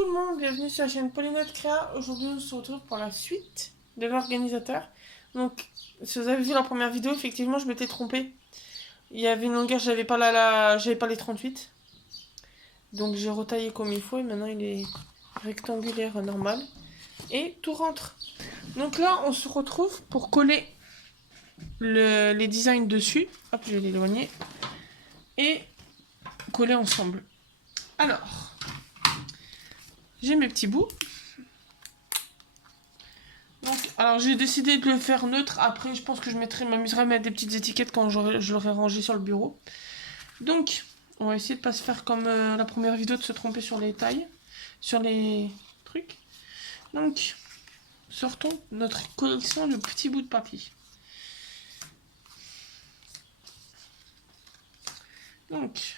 tout le monde, bienvenue sur la chaîne Paulinette Créa. Aujourd'hui on se retrouve pour la suite de l'organisateur. Donc si vous avez vu la première vidéo, effectivement je m'étais trompée. Il y avait une longueur, j'avais pas les 38. Donc j'ai retaillé comme il faut et maintenant il est rectangulaire normal. Et tout rentre. Donc là on se retrouve pour coller les designs dessus. Hop, je vais l'éloigner. Et coller ensemble. Alors, j'ai mes petits bouts. Donc, alors j'ai décidé de le faire neutre. Après, je pense que je m'amuserai à mettre des petites étiquettes quand je l'aurai rangé sur le bureau. Donc, on va essayer de pas se faire comme la première vidéo, de se tromper sur les tailles, sur les trucs. Donc, sortons notre collection de petits bouts de papier. Donc,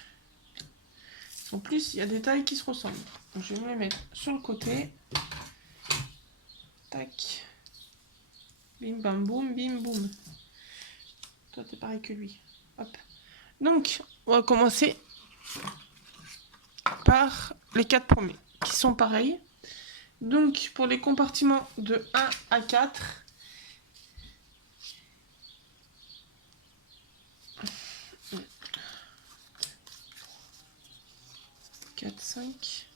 en plus, il y a des tailles qui se ressemblent. Donc, je vais me les mettre sur le côté. Tac. Bim bam boum, bim boum. Toi, t'es pareil que lui. Hop. Donc, on va commencer par les 4 premiers, qui sont pareils. Donc, pour les compartiments de 1 à 4, quatre, 5,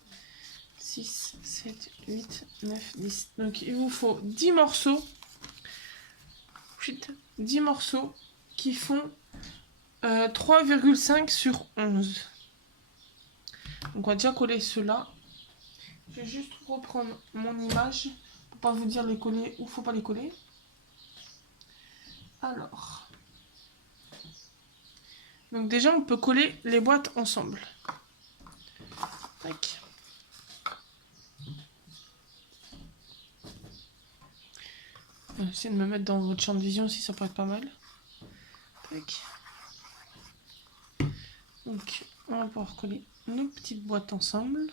6, 7, 8, 9, 10. Donc, il vous faut 10 morceaux. 10 morceaux qui font 3,5 sur 11. Donc, on va déjà coller ceux-là. Je vais juste reprendre mon image pour pas vous dire les coller ou faut pas les coller. Alors, donc déjà on peut coller les boîtes ensemble. Tac. Je vais essayer de me mettre dans votre champ de vision si ça peut être pas mal. Tac. Donc on va pouvoir coller nos petites boîtes ensemble.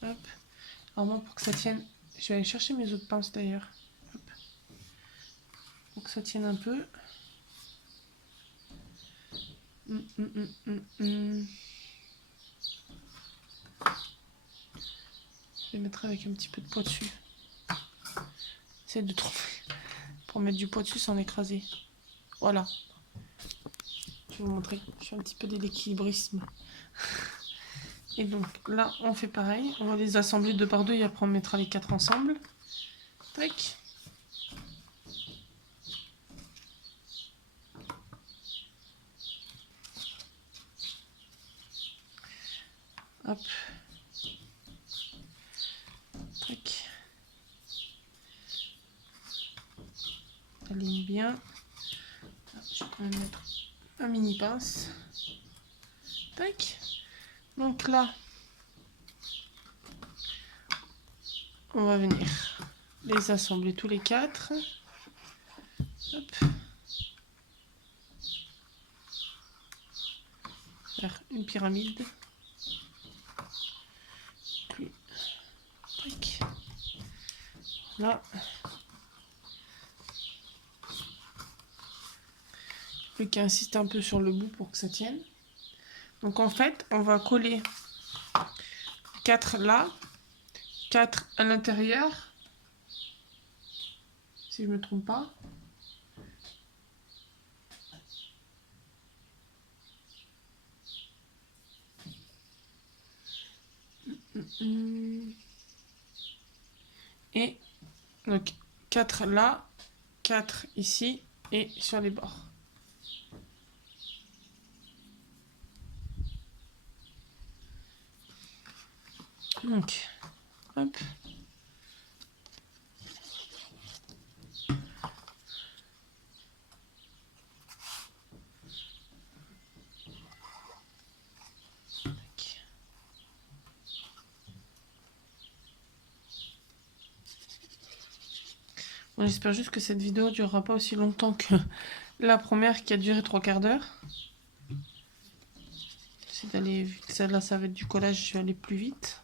Hop. Alors moi pour que ça tienne, je vais aller chercher mes autres pinces d'ailleurs. Hop. Pour que ça tienne un peu. Je vais mettre avec un petit peu de poids dessus. J'essaie de trouver pour mettre du poids dessus sans l'écraser. Voilà. Je vais vous montrer. Je fais un petit peu d'équilibrisme. Et donc là, on fait pareil. On va les assembler deux par deux et après on mettra les 4 ensemble. Tac. Hop. Tac. Aligne bien. Je vais quand même mettre un mini pince. Tac. Donc là, on va venir les assembler tous les 4. Hop. Faire une pyramide. Puis, tac. Là. Plus qu'à insister un peu sur le bout pour que ça tienne. Donc en fait, on va coller 4 là, 4 à l'intérieur, si je me trompe pas. Et donc 4 là, 4 ici et sur les bords. Donc, hop. Bon, j'espère juste que cette vidéo durera pas aussi longtemps que la première qui a duré 3 quarts d'heure. C'est d'aller, vu que celle-là ça va être du collage, je vais aller plus vite.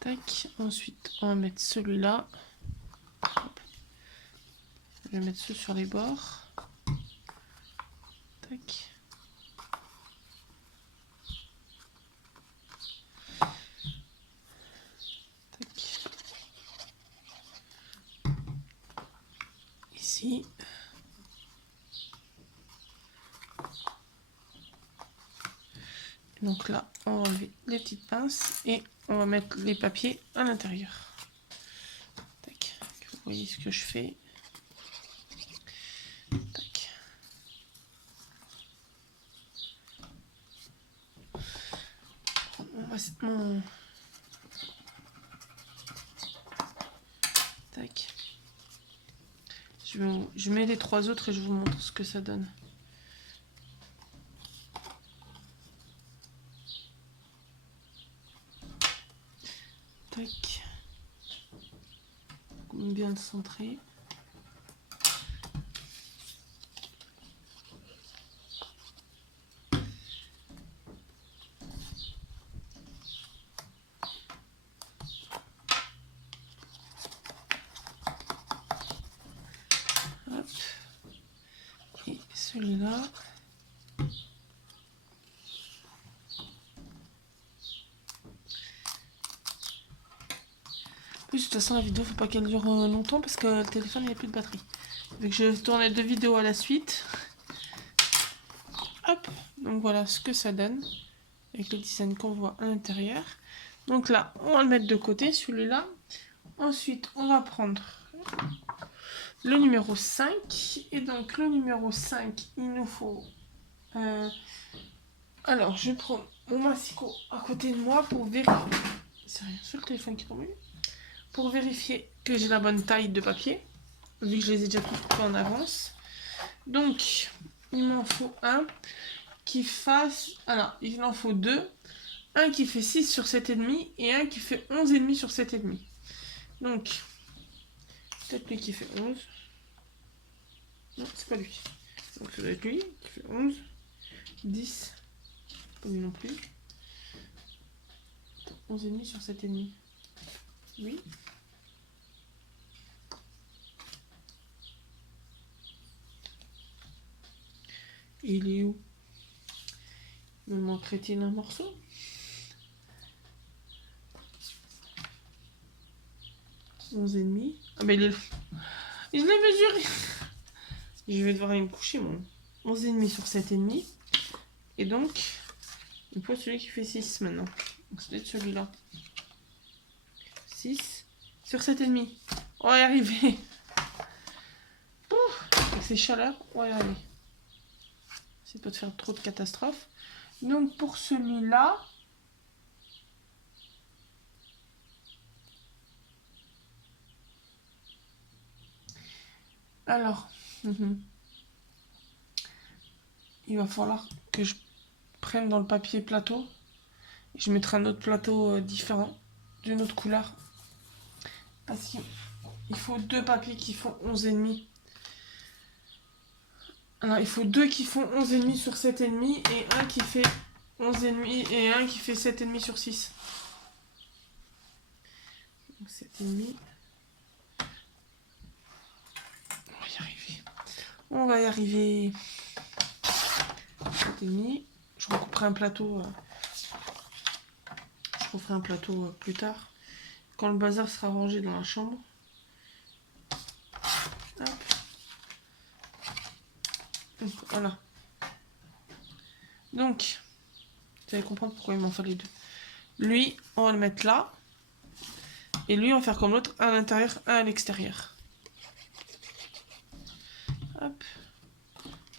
Tac, ensuite on va mettre celui-là. Je vais mettre ceux sur les bords. Tac. ici. Donc là, on va enlever les petites pinces et on va mettre les papiers à l'intérieur. Tac. Vous voyez ce que je fais. Tac. Tac. Je mets les 3 autres et je vous montre ce que ça donne. Tac. Bien le centrer. Hop. Et celui-là. De toute façon, la vidéo, faut pas qu'elle dure longtemps parce que le téléphone, il n'y a plus de batterie. Vu que je tourne les 2 vidéos à la suite. Hop, donc voilà ce que ça donne avec le design qu'on voit à l'intérieur. Donc là, on va le mettre de côté, celui-là. Ensuite, on va prendre le numéro 5. Et donc, le numéro 5, il nous faut... Alors, je prends mon massicot à côté de moi pour vérifier... C'est rien, sur le téléphone qui tombe. Pour vérifier que j'ai la bonne taille de papier, vu que je les ai déjà tous coupés en avance. Donc, il m'en faut un qui fasse... Alors, il en faut 2. Un qui fait 6 sur 7,5 et un qui fait 11,5 sur 7,5. Donc, peut-être lui qui fait 11. Non, c'est pas lui. Donc, ça doit être lui qui fait 11. 10. Pas lui non plus. 11,5 sur 7,5. Oui. Et il est où? Me manquerait-il un morceau? Onze et demi. Ah ben il est... Je l'ai mesuré. Je vais devoir aller me coucher moi. 11,5 sur 7,5. Et donc, il faut celui qui fait 6 maintenant. Donc c'est peut-être celui-là. 6 sur 7,5. On va y arriver. Avec ces chaleurs, on va y arriver. C'est pas de faire trop de catastrophes. Donc pour celui-là, alors, il va falloir que je prenne dans le papier plateau. Je mettrai un autre plateau différent, d'une autre couleur. Parce qu'il faut 2 papiers qui font 11,5. Alors il faut 2 qui font 11,5 sur 7,5 et un qui fait 11,5 et un qui fait 7,5 sur 6. Donc 7,5. On va y arriver. On va y arriver. 7,5. Je recouperai un plateau. Je referai un plateau plus tard. Quand le bazar sera rangé dans la chambre. Hop. Donc, voilà. Donc, vous allez comprendre pourquoi il m'en fallait 2. Lui, on va le mettre là. Et lui, on va faire comme l'autre, un à l'intérieur, un à l'extérieur. Hop.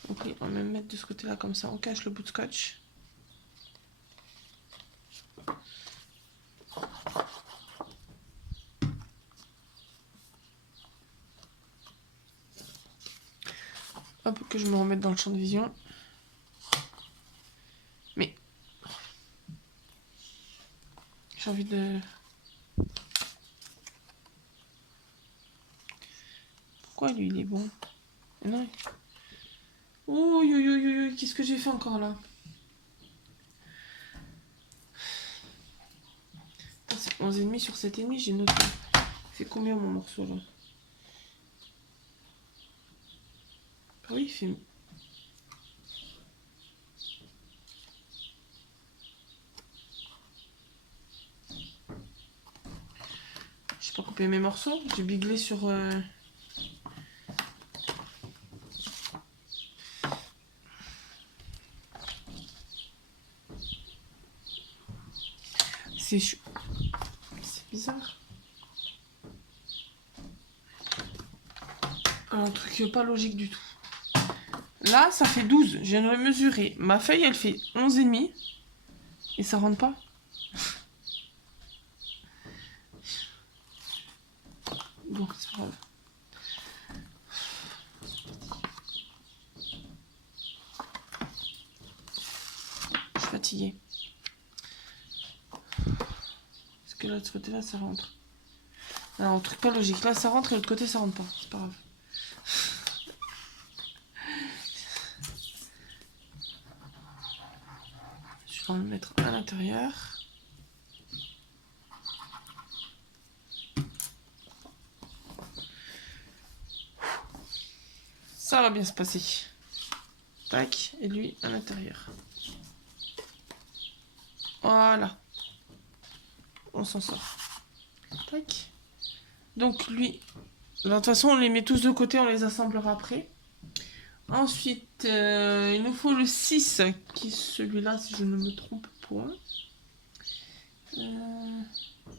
Donc, oui, on va même mettre de ce côté-là, comme ça, on cache le bout de scotch. Hop, que je me remette dans le champ de vision. Mais j'ai envie de... Pourquoi lui il est bon? Non. Ouh, qu'est-ce que j'ai fait encore là? C'est 11,5 sur 7,5, j'ai noté. Il fait combien mon morceau là? Ah oui, il fait... J'ai pas coupé mes morceaux, j'ai biglé sur... C'est bizarre. Un truc pas logique du tout. Là, ça fait 12. Je viens de le mesurer. Ma feuille, elle fait 11,5. Et ça rentre pas. Bon, c'est pas grave. Je suis fatiguée. Parce que là, de ce côté-là, ça rentre. Alors, un truc pas logique. Là, ça rentre et de l'autre côté, ça rentre pas. C'est pas grave. Je vais le mettre à l'intérieur. Ça va bien se passer. Tac, et lui à l'intérieur. Voilà. On s'en sort. Tac. Donc lui, de toute façon on les met tous de côté, on les assemblera après. Ensuite, il nous faut le 6, qui est celui-là si je ne me trompe point.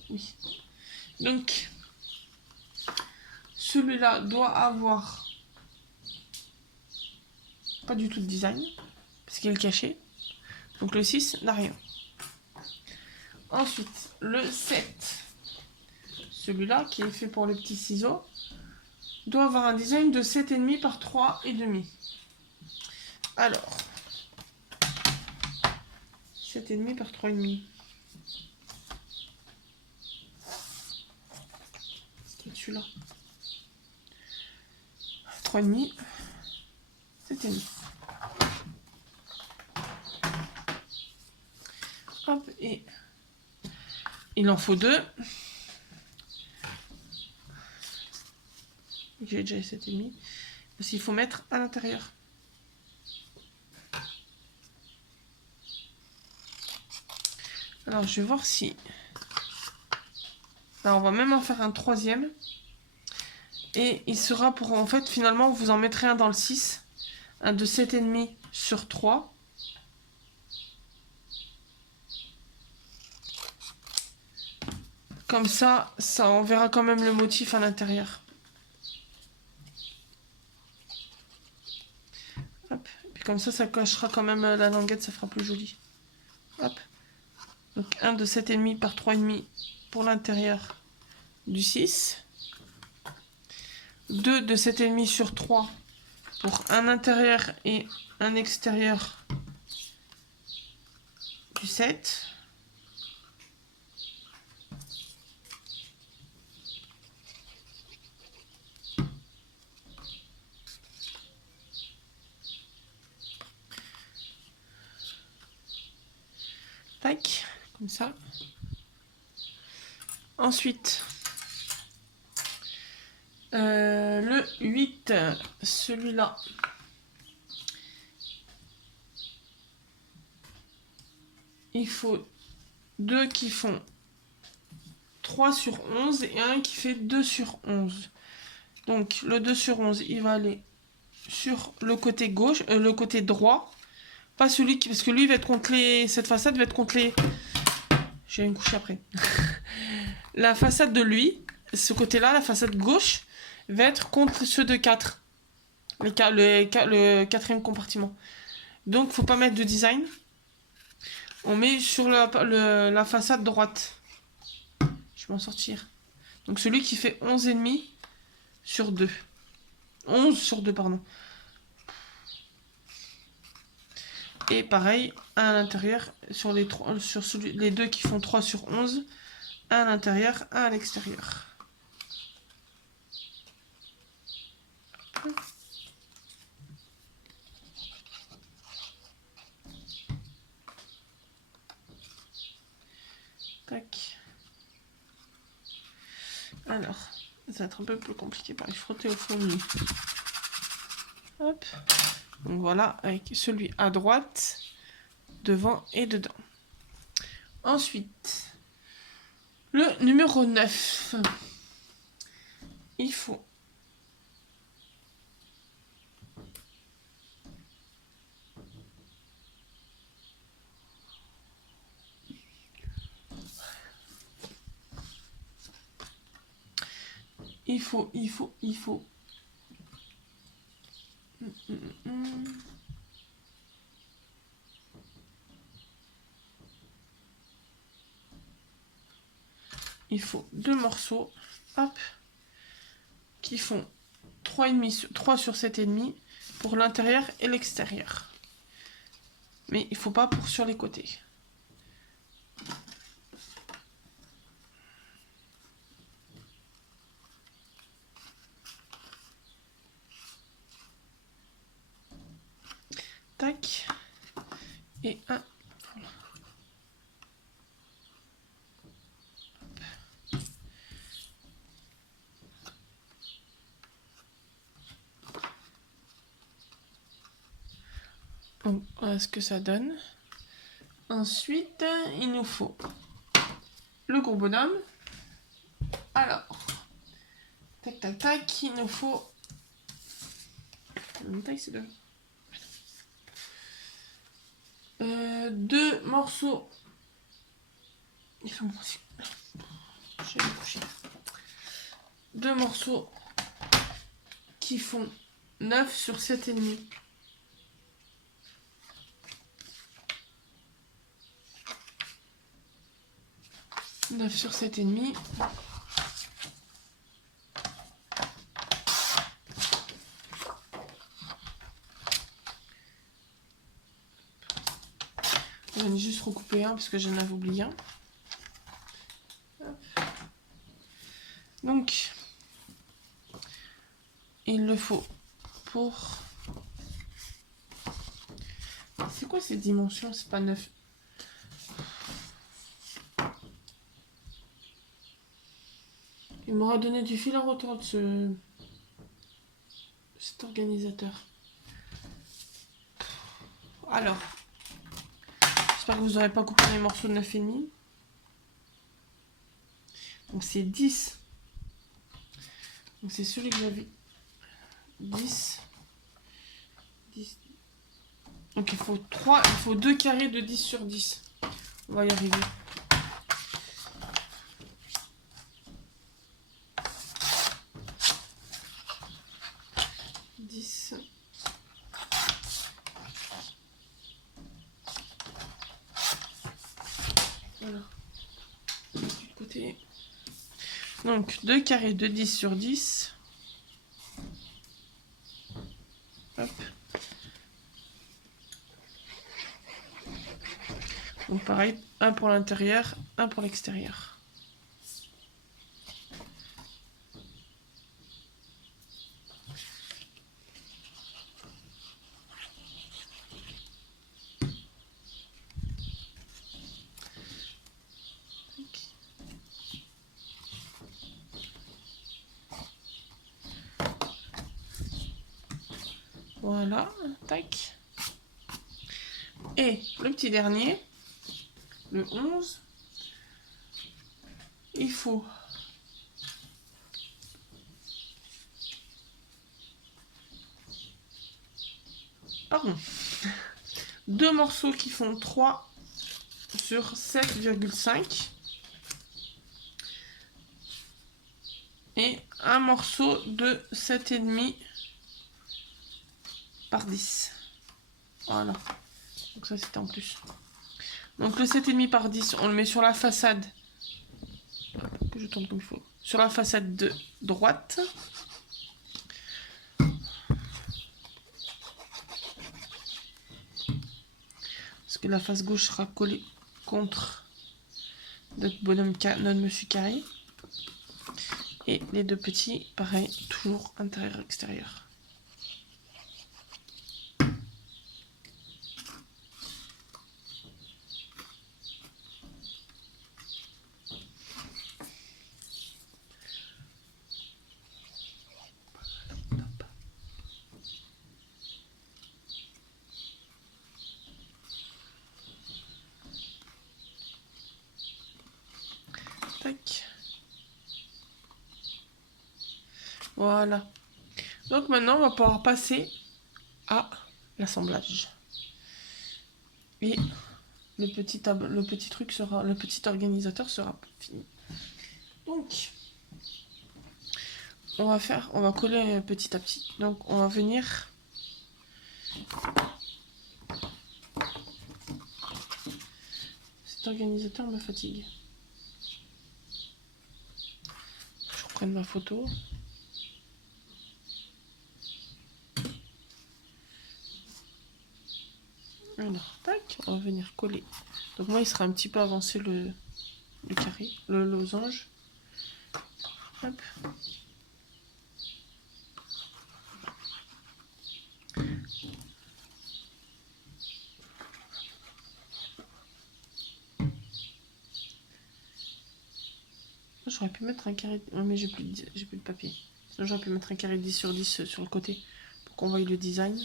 Oui. Donc, celui-là doit avoir pas du tout de design, parce qu'il est caché. Donc le 6 n'a rien. Ensuite, le 7, celui-là qui est fait pour les petits ciseaux, doit avoir un design de 7,5 par 3,5. Alors, 7,5 par 3,5. C'est celui-là. 3,5. 7,5. Hop, et il en faut 2. J'ai déjà 7,5. Parce qu'il faut mettre à l'intérieur. Alors, je vais voir si... Là, on va même en faire un 3e. Et il sera pour... En fait, finalement, vous en mettrez un dans le 6. Un de 7,5 sur 3. Comme ça, on verra quand même le motif à l'intérieur. Hop. Et puis comme ça cachera quand même la languette, ça fera plus joli. Hop. Donc un de 7,5 par 3,5 pour l'intérieur du 6. 2 de 7,5 sur 3 pour un intérieur et un extérieur du 7. Tac, comme ça. Ensuite, le 8, celui-là. Il faut 2 qui font 3 sur 11 et un qui fait 2 sur 11. Donc le 2 sur 11, il va aller sur le côté gauche, le côté droit. Pas celui qui... Parce que lui, il va être contre les... Cette façade va être contre les... Je vais me coucher après. La façade de lui, ce côté-là, la façade gauche, va être contre ceux de 4. Le 4e compartiment. Donc, faut pas mettre de design. On met sur la façade droite. Je vais m'en sortir. Donc, celui qui fait 11,5 sur 2. 11 sur 2, pardon. Et pareil, à l'intérieur, sur les 2 qui font 3 sur 11, un à l'intérieur, un à l'extérieur. Tac. Alors, ça va être un peu plus compliqué par les frotter au fourmi. Hop. Donc voilà, avec celui à droite, devant et dedans. Ensuite, le numéro 9. Il faut Il faut. Il faut 2 morceaux, hop, qui font 3 sur 7,5 pour l'intérieur et l'extérieur. Mais il faut pas pour sur les côtés. Tac. Et un. Voilà. Donc, voilà ce que ça donne. Ensuite, il nous faut le gros bonhomme. Alors, tac, tac, tac, il nous faut... La même taille, c'est 2 morceaux. Ils sont aussi... Je vais les coucher. 2 morceaux qui font 9 sur 7,5. 9 sur 7,5. J'en ai juste recoupé un parce que j'en avais oublié un. Donc, il le faut pour... C'est quoi ces dimensions? C'est pas 9. Il m'aura donné du fil à retordre cet organisateur. Alors, j'espère que vous n'aurez pas coupé les morceaux de 9,5. Donc c'est 10. Donc c'est celui que j'avais. 10. 10. Donc il faut 2 carrés de 10 sur 10. On va y arriver. Voilà. Du côté. Donc 2 carrés de 10 sur 10. Hop. Donc pareil, un pour l'intérieur, un pour l'extérieur. Voilà, tac. Et le petit dernier, le 11, il faut pardon, 2 morceaux qui font 3 sur 7,5 et un morceau de 7,5 par 10. Voilà. Donc ça c'était en plus. Donc le 7,5 par 10, on le met sur la façade. Que je tourne comme il faut. Sur la façade de droite. Parce que la face gauche sera collée contre notre bonhomme, notre monsieur carré. Et les deux petits, pareil, toujours intérieur-extérieur. Tac. Voilà. Donc maintenant, on va pouvoir passer à l'assemblage. Et le petit truc sera, le petit organisateur sera fini. Donc, on va coller petit à petit. Donc on va venir cet organisateur me fatigue. Je reprenne ma photo. Alors, tac, on va venir coller. Donc moi, il sera un petit peu avancé le carré, le losange. Hop. J'aurais pu mettre un carré... Oh, mais j'ai plus de papier. Sinon, j'aurais pu mettre un carré 10 sur 10 sur le côté pour qu'on voie le design.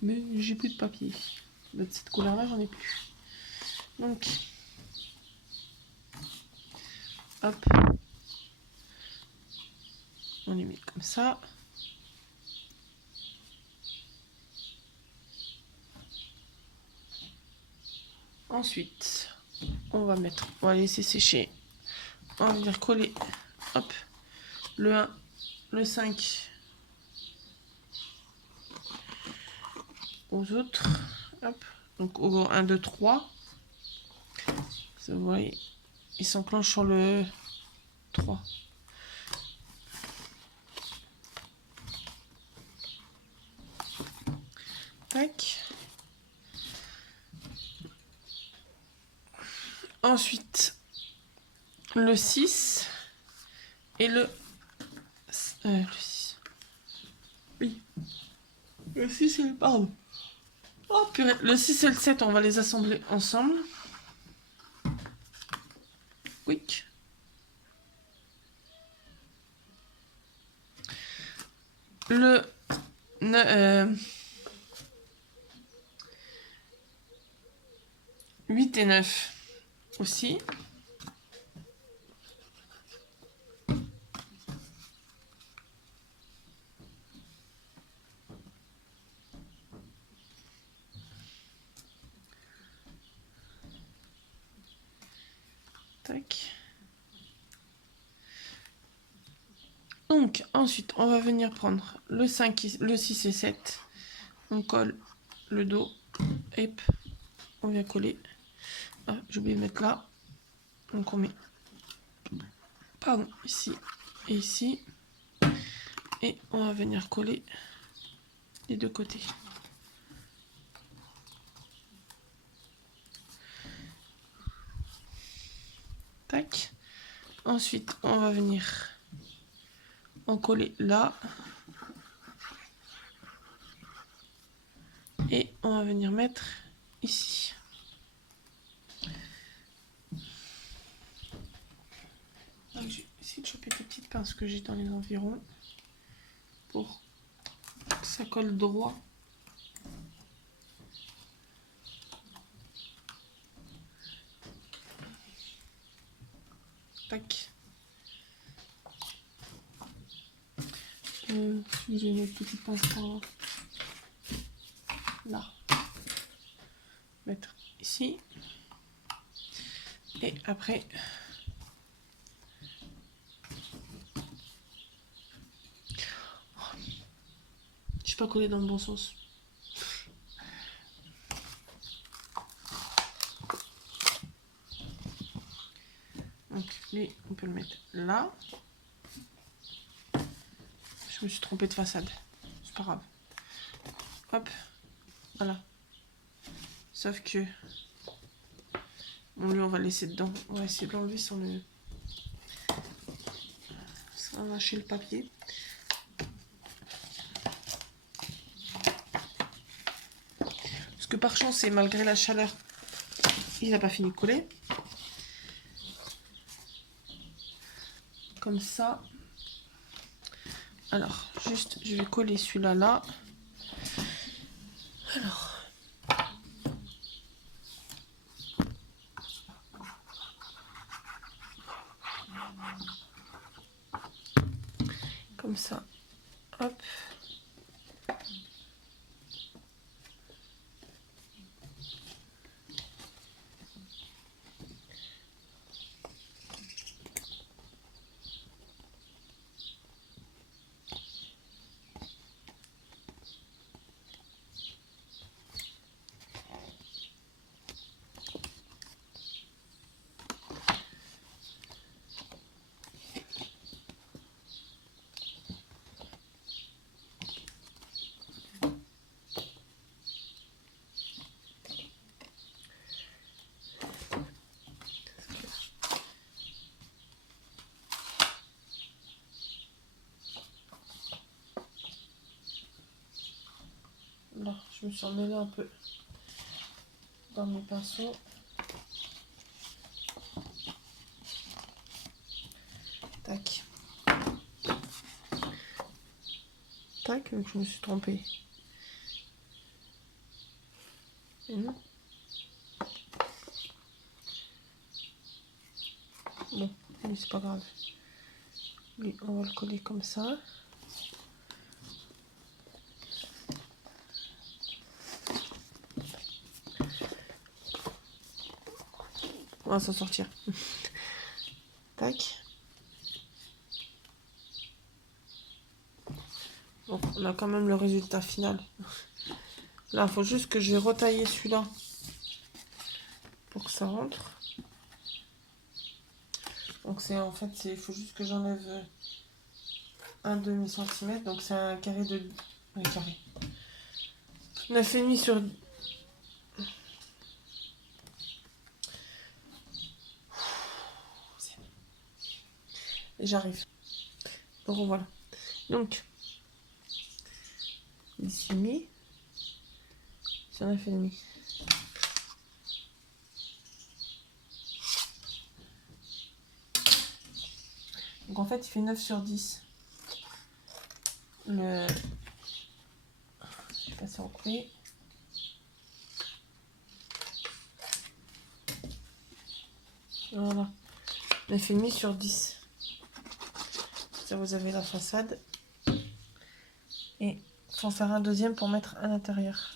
Mais j'ai plus de papier. De cette couleur-là, j'en ai plus. Donc, hop. On les met comme ça. Ensuite, on va laisser sécher. On va venir coller, hop, le 1, le 5 aux autres. Hop, donc au 1, 2, 3. Vous voyez, il s'enclenche sur le 3. Tac. Ensuite, le 6 et le 6. Oui. Le 6 et le... Pardon. Oh purée. Le 6 et le 7, on va les assembler ensemble. Quick. Le 8 et 9 aussi. Tac. Donc, ensuite, on va venir prendre le 5, le 6 et 7. On colle le dos. Et on vient coller. Ah, j'ai oublié de mettre là. Donc, on met, pardon, ici et ici. Et on va venir coller les deux côtés. Tac. Ensuite, on va venir en coller là. Et on va venir mettre ici. Donc, je vais essayer de choper les petites pinces que j'ai dans les environs pour que ça colle droit. Tac. J'ai une autre petite pince pour là. Mettre ici. Et après, je suis pas collée dans le bon sens. Donc lui, on peut le mettre là. Je me suis trompée de façade. C'est pas grave. Hop. Voilà. Sauf que... Bon, lui, on va le laisser dedans. On va essayer de l'enlever sans le... sans lâcher le papier. Parce que par chance, et malgré la chaleur, il n'a pas fini de coller. Comme ça. Alors, juste, je vais coller celui-là là. Alors. Comme ça. Hop. Je me suis emmêlée un peu dans mes pinceaux. Tac. Tac, donc je me suis trompée. Et non. Bon, mais c'est pas grave. Lui, on va le coller comme ça. On va s'en sortir. Tac. Bon, on a quand même le résultat final. Là, il faut juste que je vais retailler celui-là pour que ça rentre. Donc c'est en fait, il faut juste que j'enlève un demi-centimètre. Donc c'est un carré de... Un carré. 9,5 sur... J'arrive. Donc voilà. Donc, ici mis. Sur 9,5. Donc en fait, il fait 9 sur 10. Le... Je vais passer en clé. Voilà. 9,5 sur 10. Ça, vous avez la façade. Et il faut faire un deuxième pour mettre à l'intérieur.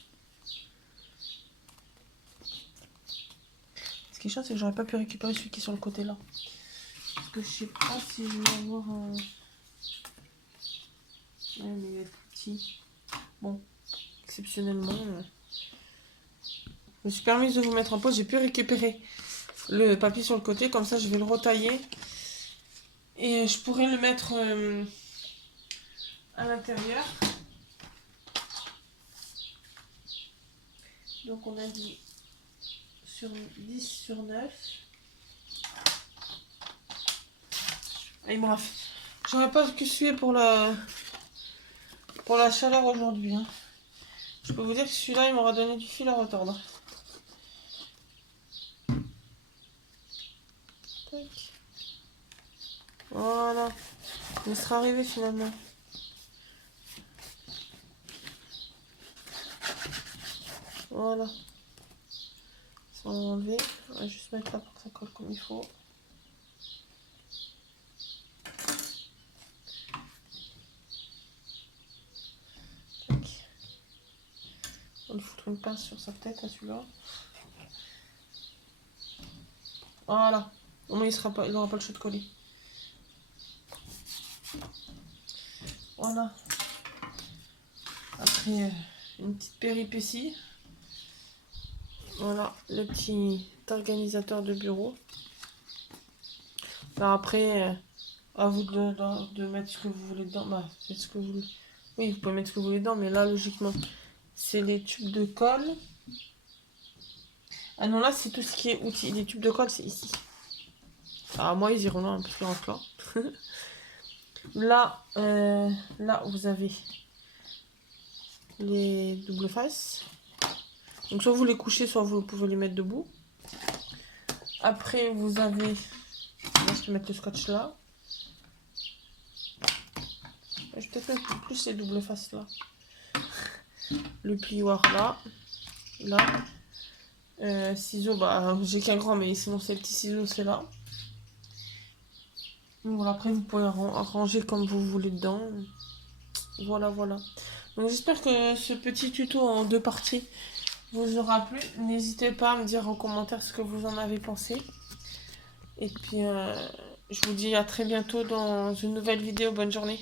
Ce qui est chiant, c'est que j'aurais pas pu récupérer celui qui est sur le côté là. Parce que je sais pas si je vais avoir un... Ouais, mais il est petit. Bon, exceptionnellement, je me suis permise de vous mettre en pause. J'ai pu récupérer le papier sur le côté. Comme ça, je vais le retailler. Et je pourrais le mettre à l'intérieur. Donc, on a dit sur 10 sur 9. Allez, bref. J'aurais pas que suer pour la chaleur aujourd'hui. Hein. Je peux vous dire que celui-là, il m'aura donné du fil à retordre. Tac. Voilà. Il sera arrivé finalement. Voilà. Ça, on va enlever. On va juste mettre là pour que ça colle comme il faut. Tac. On lui foutre une pince sur sa tête à celui-là. Voilà. Au moins il n'aura pas le choix de coller. Voilà. Après une petite péripétie. Voilà le petit organisateur de bureau. Alors après, à vous de mettre ce que vous voulez dedans. Bah, faites ce que vous voulez. Oui, vous pouvez mettre ce que vous voulez dedans, mais là, logiquement, c'est les tubes de colle. Ah non, là, c'est tout ce qui est outils. Les tubes de colle, c'est ici. Ah, moi, ils iront là, parce qu'ils rentrent là. Là, vous avez les doubles faces. Donc, soit vous les couchez, soit vous pouvez les mettre debout. Après, vous avez... Je vais mettre le scotch là. Je vais peut-être mettre plus les doubles faces là. Le plioir là. Là. Ciseaux, bah j'ai qu'un grand, mais sinon ces petits ciseaux c'est là. Donc voilà, après vous pouvez arranger comme vous voulez dedans. Voilà, voilà. Donc j'espère que ce petit tuto en 2 parties vous aura plu. N'hésitez pas à me dire en commentaire ce que vous en avez pensé. Et puis je vous dis à très bientôt dans une nouvelle vidéo. Bonne journée.